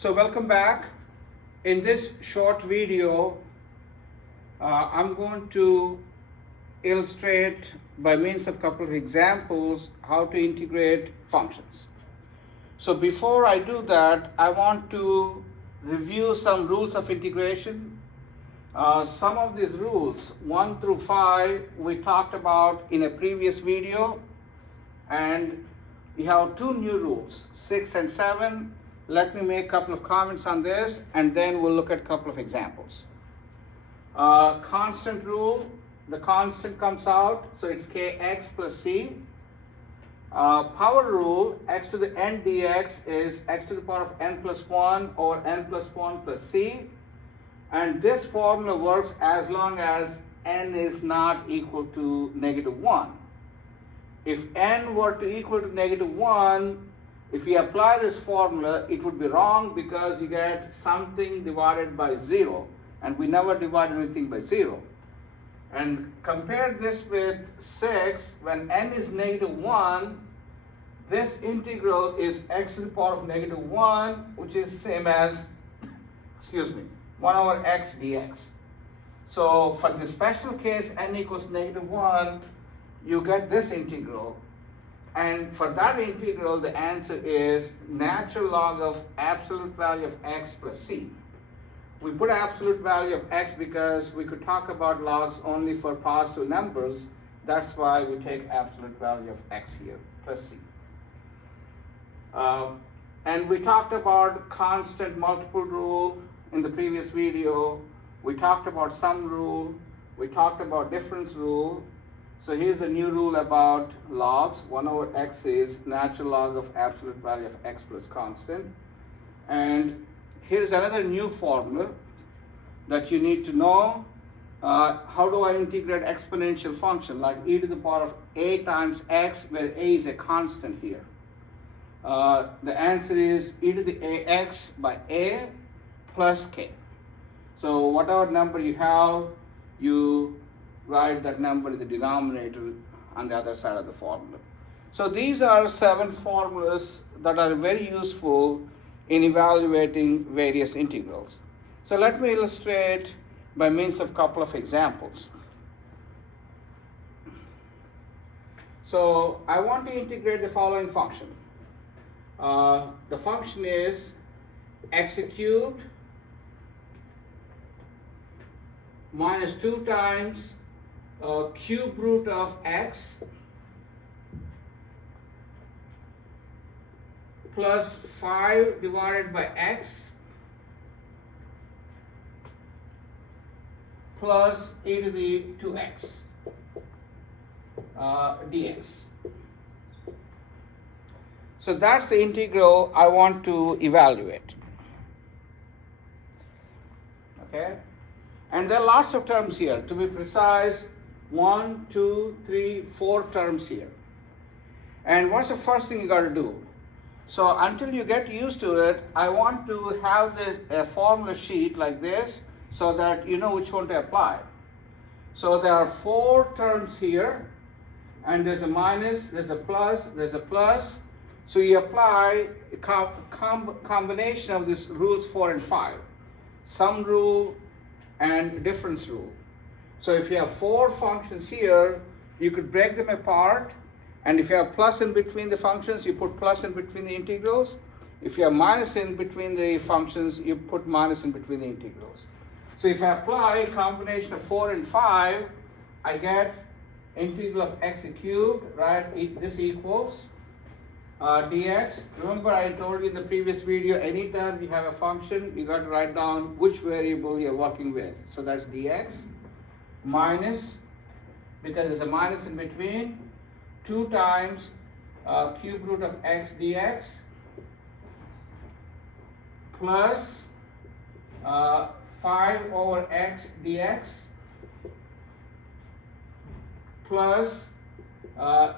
So welcome back. In this short video, I'm going to illustrate by means of a couple of examples how to integrate functions. So before I do that, I want to review some rules of integration. Some of these rules, 1 through 5, we talked about in a previous video, and we have two new rules, 6 and 7. Let me make a couple of comments on this, and then we'll look at a couple of examples. Constant rule, the constant comes out, so it's kx plus c. Power rule, x to the n dx is x to the power of n plus 1 over n plus 1 plus c. And this formula works as long as n is not equal to -1. If n were to equal to -1, if we apply this formula, it would be wrong because you get something divided by 0, and we never divide anything by 0. And compare this with 6, when n is -1, this integral is x to the power of -1, which is same as, 1 over x dx. So for the special case n equals -1, you get this integral. And for that integral, the answer is natural log of absolute value of x plus c. We put absolute value of x because we could talk about logs only for positive numbers. That's why we take absolute value of x here, plus c. And we talked about constant multiple rule in the previous video. We talked about sum rule. We talked about difference rule. So here's the new rule about logs. 1 over x is natural log of absolute value of x plus constant. And here's another new formula that you need to know. How do I integrate exponential function like e to the power of a times x, where a is a constant here? The answer is e to the ax by a plus k. So whatever number you have, you write that number in the denominator on the other side of the formula. So these are 7 formulas that are very useful in evaluating various integrals. So let me illustrate by means of a couple of examples. So I want to integrate the following function. The function is x cubed minus 2 times cube root of x plus 5 divided by x plus e to the 2x dx. So that's the integral I want to evaluate. Okay? And there are lots of terms here. To be precise, 1, 2, 3, 4 terms here. And what's the first thing you got to do? So until you get used to it, I want to have this a formula sheet like this so that you know which one to apply. So there are 4 terms here, and there's a minus, there's a plus, there's a plus. So you apply a combination of these rules 4 and 5. Sum rule and difference rule. So if you have 4 functions here, you could break them apart, and if you have plus in between the functions, you put plus in between the integrals. If you have minus in between the functions, you put minus in between the integrals. So if I apply a combination of 4 and 5, I get integral of x cubed, right? This equals dx. Remember, I told you in the previous video, anytime you have a function, you got to write down which variable you're working with. So that's dx minus, because there's a minus in between, 2 times cube root of x dx plus 5 over x dx plus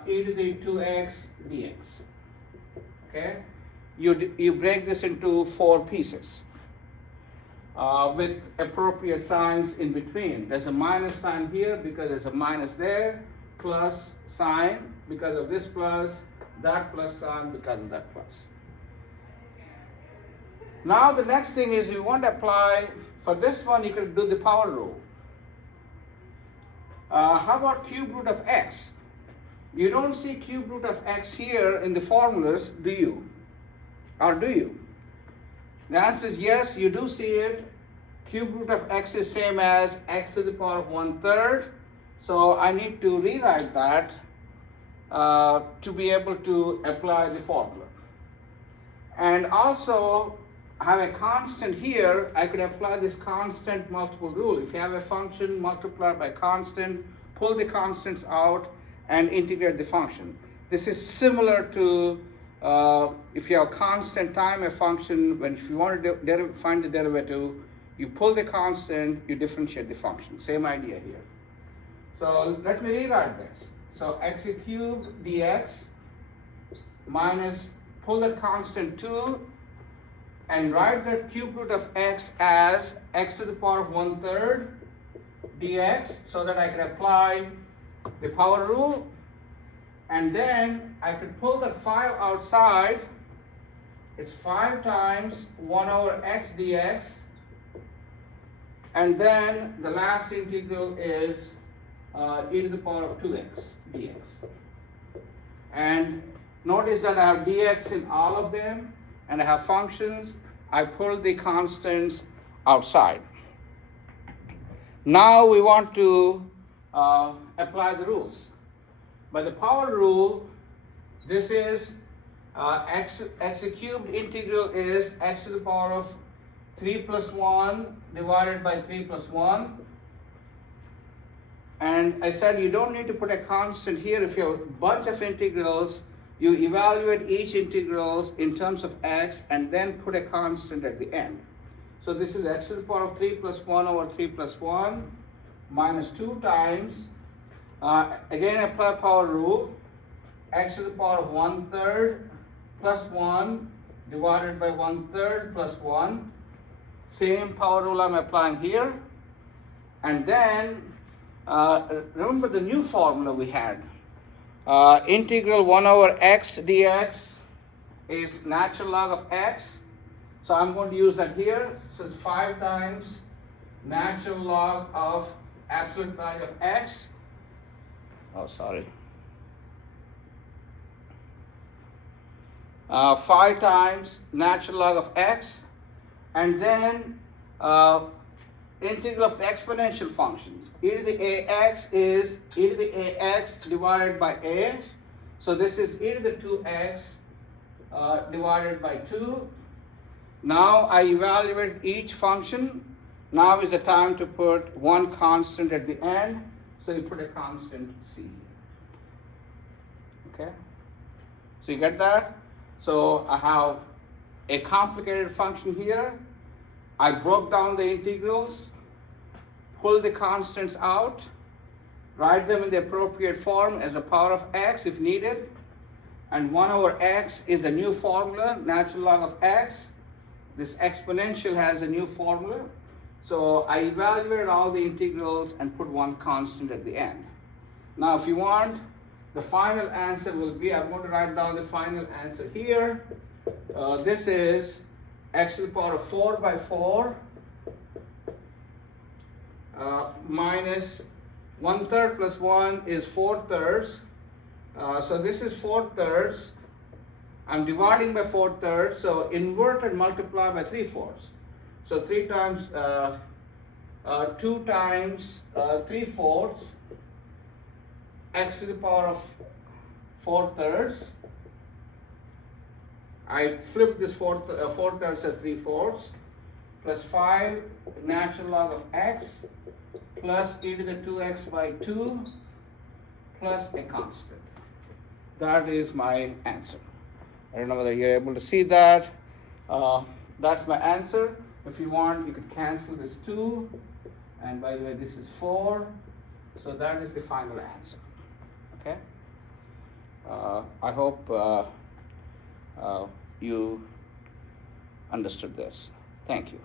e to the 2x dx. Okay, you break this into 4 pieces with appropriate signs in between. There's a minus sign here because there's a minus there, plus sign because of this plus, that plus sign because of that plus. Now the next thing is you want to apply, for this one you could do the power rule. How about cube root of x? You don't see cube root of x here in the formulas, do you? Or do you? The answer is yes, you do see it. Cube root of x is same as x to the power of 1/3. So I need to rewrite that to be able to apply the formula. And also, I have a constant here. I could apply this constant multiple rule. If you have a function multiplied by constant, pull the constants out and integrate the function. This is similar to if you have constant time a function, when if you want to find the derivative, you pull the constant, you differentiate the function. Same idea here. So let me rewrite this. So x cubed dx minus, pull the constant 2 and write the cube root of x as x to the power of 1/3 dx, so that I can apply the power rule. And then I could pull the 5 outside. It's 5 times 1/x dx. And then the last integral is e to the power of 2x dx. And notice that I have dx in all of them, and I have functions. I pull the constants outside. Now we want to apply the rules. By the power rule, this is x cubed integral is x to the power of 3 plus 1 divided by 3 plus 1. And I said you don't need to put a constant here. If you have a bunch of integrals, you evaluate each integrals in terms of x and then put a constant at the end. So this is x to the power of 3 plus 1 over 3 plus 1 minus 2 times, again apply power rule, x to the power of 1/3 plus 1 divided by 1/3 plus 1. Same power rule I'm applying here. And then remember the new formula we had. Integral 1/x dx is natural log of x. So I'm going to use that here. So it's 5 times natural log of absolute value of x. Oh, sorry. 5 times natural log of x. And then integral of the exponential functions. E to the ax is e to the ax divided by a. So this is e to the 2x divided by 2. Now I evaluate each function. Now is the time to put one constant at the end. So you put a constant c. Okay? So you get that? So I have a complicated function here. I broke down the integrals, pull the constants out, write them in the appropriate form as a power of x if needed. And 1/x is the new formula, natural log of x. This exponential has a new formula. So I evaluated all the integrals and put one constant at the end. Now if you want, the final answer will be, I'm going to write down the final answer here. This is x to the power of 4 by 4 minus 1/3 plus 1 is 4/3. So this is 4/3. I'm dividing by 4/3, so invert and multiply by 3/4. So 3 times 2 times 3/4 x to the power of 4/3. I flip this 4/3 at 3/4 plus 5 natural log of x plus e to the 2x by 2 plus a constant. That is my answer. I don't know whether you're able to see that. That's my answer. If you want, you could cancel this 2. And by the way, this is 4. So that is the final answer. Okay? I hope you understood this. Thank you.